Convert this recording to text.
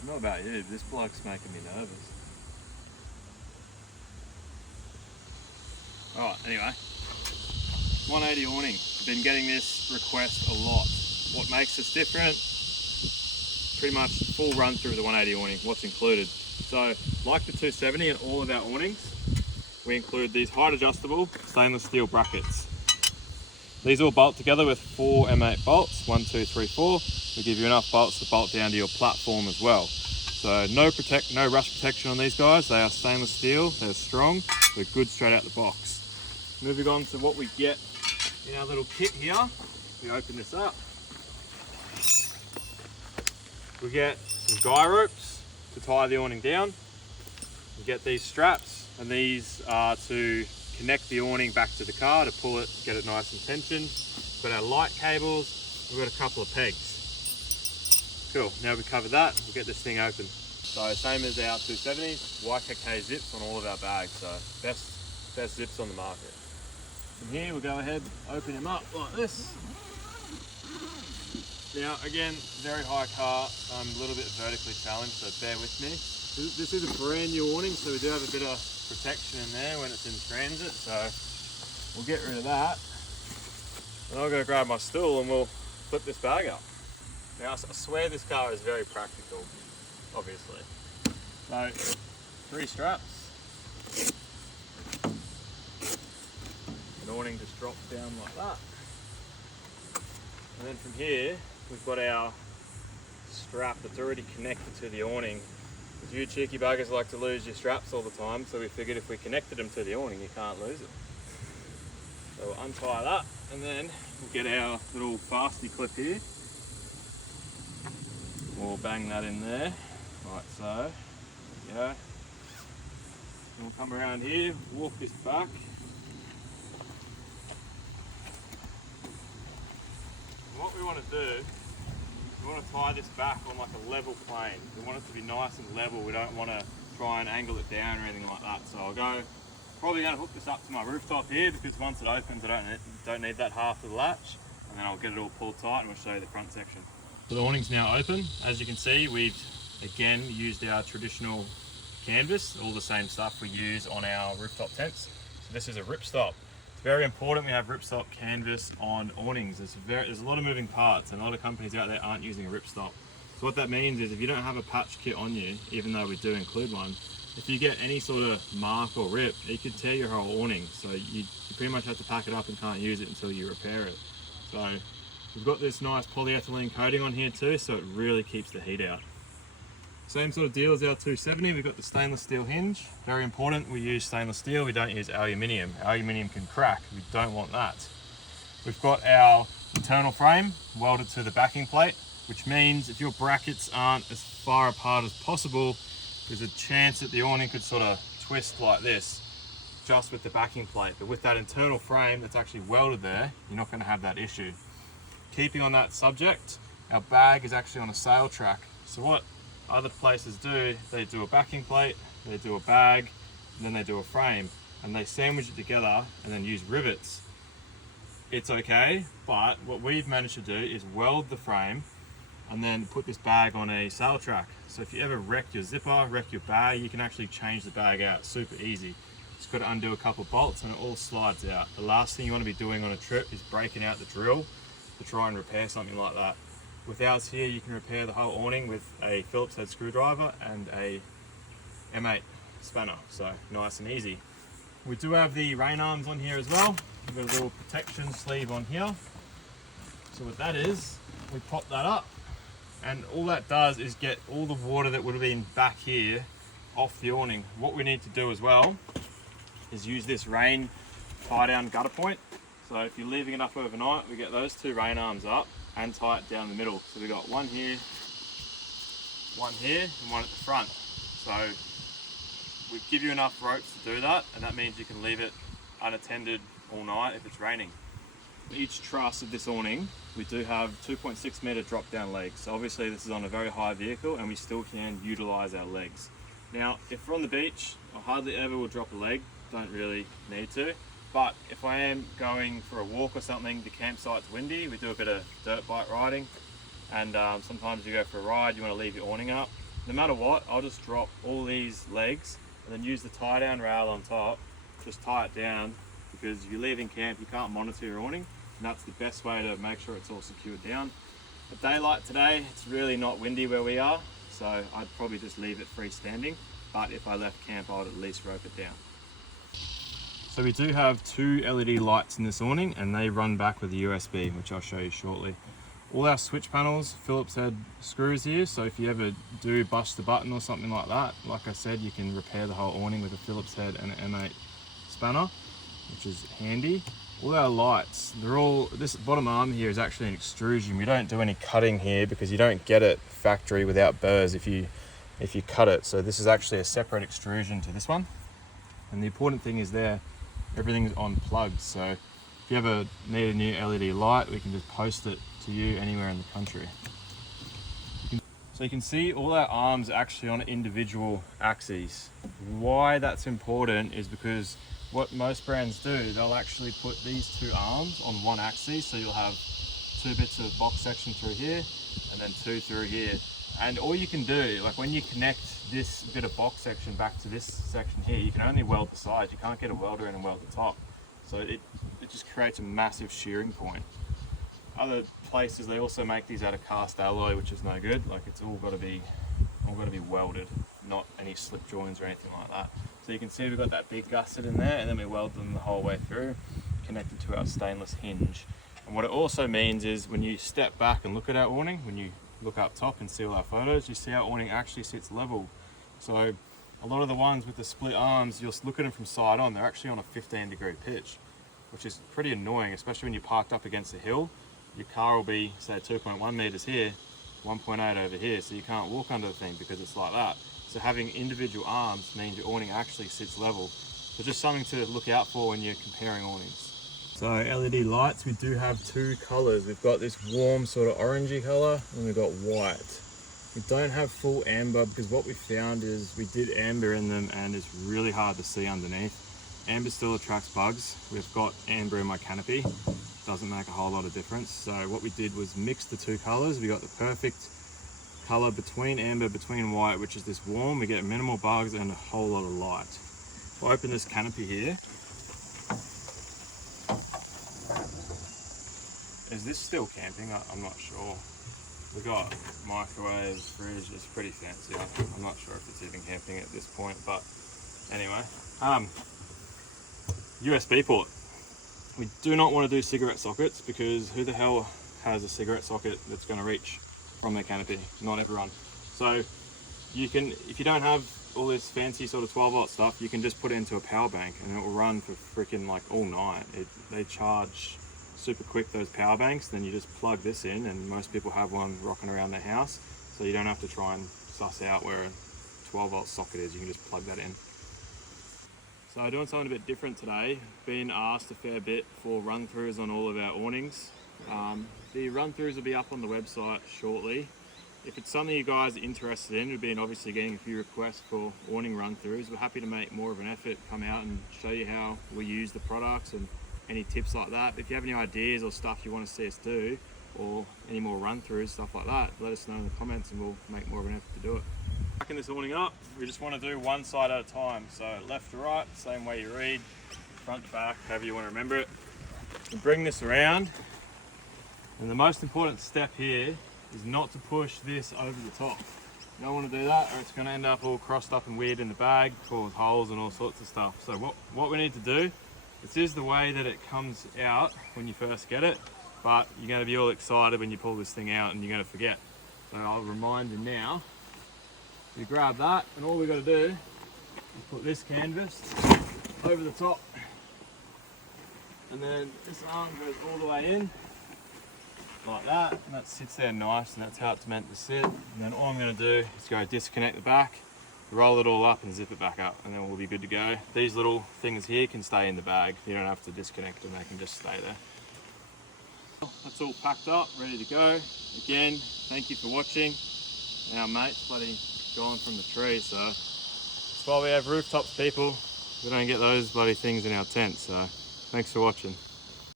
I don't know about you, this bloke's making me nervous. Alright, anyway. 180 awning. Been getting this request a lot. What makes us different? Pretty much full run through the 180 awning, what's included. So, like the 270 and all of our awnings, we include these height adjustable stainless steel brackets. These all bolt together with 4 M8 bolts, 1, 2, 3, 4. We give you enough bolts to bolt down to your platform as well. So no rust protection on these guys. They are stainless steel, they're strong, they're good straight out the box. Moving on to what we get in our little kit here. We open this up. We get some guy ropes to tie the awning down. We get these straps, and these are to connect the awning back to the car to pull it, get it nice and tensioned. We've got our light cables, we've got a couple of pegs. Cool, now we cover that, we'll get this thing open. So same as our 270s, YKK zips on all of our bags, so best zips on the market. From here we'll go ahead, open them up like this. Now again, very high car, I'm a little bit vertically challenged, so bear with me. This is a brand new awning, so we do have a bit of protection in there when it's in transit, so we'll get rid of that. And I'll go grab my stool and we'll flip this bag up. Now I swear this car is very practical, obviously. So, 3 straps. The awning just drops down like that. And then from here, we've got our strap that's already connected to the awning. Because you cheeky buggers like to lose your straps all the time, so we figured if we connected them to the awning, you can't lose it. So we'll untie that, and then we'll get our little fasty clip here. We'll bang that in there, like so. There we go. And we'll come around here, walk this back. And what we want to do, we want to tie this back on like a level plane. We want it to be nice and level. We don't want to try and angle it down or anything like that. So I'll probably going to hook this up to my rooftop here, because once it opens I don't need that half of the latch, and then I'll get it all pulled tight and we'll show you the front section. So the awning's now open. As you can see, we've again used our traditional canvas, all the same stuff we use on our rooftop tents. So this is a ripstop. It's very important we have ripstop canvas on awnings. There's a lot of moving parts, and a lot of companies out there aren't using a ripstop. So what that means is if you don't have a patch kit on you, even though we do include one, if you get any sort of mark or rip, it could tear your whole awning. So you pretty much have to pack it up and can't use it until you repair it. So we've got this nice polyethylene coating on here too, so it really keeps the heat out. Same sort of deal as our 270, we've got the stainless steel hinge. Very important, we use stainless steel, we don't use aluminium. Aluminium can crack, we don't want that. We've got our internal frame welded to the backing plate, which means if your brackets aren't as far apart as possible, there's a chance that the awning could sort of twist like this, just with the backing plate. But with that internal frame that's actually welded there, you're not going to have that issue. Keeping on that subject, our bag is actually on a sail track. So what other places do, they do a backing plate, they do a bag, and then they do a frame, and they sandwich it together and then use rivets. It's okay, but what we've managed to do is weld the frame and then put this bag on a sail track. So if you ever wreck your zipper, wreck your bag, you can actually change the bag out super easy. Just got to undo a couple of bolts and it all slides out. The last thing you want to be doing on a trip is breaking out the drill to try and repair something like that. With ours here, you can repair the whole awning with a Phillips head screwdriver and a M8 spanner, so nice and easy. We do have the rain arms on here as well. We've got a little protection sleeve on here. So what that is, we pop that up, and all that does is get all the water that would have been back here off the awning. What we need to do as well is use this rain tie down gutter point. So if you're leaving it up overnight, we get those 2 rain arms up and tie it down the middle. So we got one here, and one at the front. So we give you enough ropes to do that, and that means you can leave it unattended all night if it's raining. Each truss of this awning, we do have 2.6 meter drop down legs. So obviously this is on a very high vehicle and we still can utilize our legs. Now, if we're on the beach, I hardly ever will drop a leg, don't really need to. But if I am going for a walk or something, the campsite's windy, we do a bit of dirt bike riding, and sometimes you go for a ride, you want to leave your awning up. no matter what, I'll just drop all these legs and then use the tie down rail on top, just tie it down, because if you leave in camp, you can't monitor your awning, and that's the best way to make sure it's all secured down. At daylight today, it's really not windy where we are, so I'd probably just leave it freestanding, but if I left camp, I would at least rope it down. So we do have two LED lights in this awning, and they run back with a USB, which I'll show you shortly. All our switch panels, Phillips head screws here, so if you ever do bust the button or something like that, like I said, you can repair the whole awning with a Phillips head and an M8 spanner, which is handy. All our lights, they're all, this bottom arm here is actually an extrusion. We don't do any cutting here because you don't get it factory without burrs if you cut it. So this is actually a separate extrusion to this one. And the important thing is there, everything's on plugs. So if you ever need a new LED light, we can just post it to you anywhere in the country. So you can see all our arms are actually on individual axes. Why that's important is because what most brands do, they'll actually put these two arms on one axis, so you'll have two bits of box section through here and then two through here. And all you can do, like when you connect this bit of box section back to this section here, you can only weld the sides. You can't get a welder in and weld the top. So it just creates a massive shearing point. Other places, they also make these out of cast alloy, which is no good. Like it's all got to be welded, not any slip joints or anything like that. So you can see we've got that big gusset in there, and then we weld them the whole way through, connected to our stainless hinge. And what it also means is when you step back and look at our awning, when you look up top and see all our photos, you see our awning actually sits level. So a lot of the ones with the split arms, you'll look at them from side on, they're actually on a 15-degree pitch, which is pretty annoying, especially when you're parked up against a hill. Your car will be, say, 2.1 meters here, 1.8 over here, so you can't walk under the thing because it's like that. So having individual arms means your awning actually sits level. So just something to look out for when you're comparing awnings. So LED lights, we do have two colors. We've got this warm sort of orangey color, and we've got white. We don't have full amber because what we found is we did amber in them and it's really hard to see underneath. Amber still attracts bugs. We've got amber in my canopy. Doesn't make a whole lot of difference. So what we did was mix the two colors. We got the perfect color between amber, between white, which is this warm. We get minimal bugs and a whole lot of light. If I open this canopy here, is this still camping? I'm not sure. We've got microwave, fridge, it's pretty fancy. I'm not sure if it's even camping at this point, but anyway. USB port. We do not want to do cigarette sockets because who the hell has a cigarette socket that's going to reach from their canopy? Not everyone. So you can, if you don't have all this fancy sort of 12 volt stuff, you can just put it into a power bank and it will run for freaking like all night. They charge super quick, those power banks. Then you just plug this in, and most people have one rocking around their house, so you don't have to try and suss out where a 12 volt socket is. You can just plug that in. So doing something a bit different today. Been asked a fair bit for run-throughs on all of our awnings. The run-throughs will be up on the website shortly. If it's something you guys are interested in, we've been obviously getting a few requests for awning run-throughs. We're happy to make more of an effort, come out and show you how we use the products and any tips like that. If you have any ideas or stuff you want to see us do, or any more run-throughs, stuff like that, let us know in the comments and we'll make more of an effort to do it. Backing this awning up, we just want to do one side at a time. So left to right, same way you read, front to back, however you want to remember it. We bring this around, and the most important step here is not to push this over the top. You don't want to do that, or it's going to end up all crossed up and weird in the bag, full of holes and all sorts of stuff. So what we need to do, this is the way that it comes out when you first get it, but you're going to be all excited when you pull this thing out and you're going to forget. So I'll remind you now. You grab that, and all we've got to do is put this canvas over the top, and then this arm goes all the way in like that, and that sits there nice, and that's how it's meant to sit. And then all I'm going to do is go disconnect the back, roll it all up and zip it back up, and then we'll be good to go. These little things here can stay in the bag. You don't have to disconnect them, they can just stay there. That's all packed up, ready to go. Again, thank you for watching. Our mate's bloody gone from the tree, so that's why we have rooftops, people. We don't get those bloody things in our tent, so thanks for watching.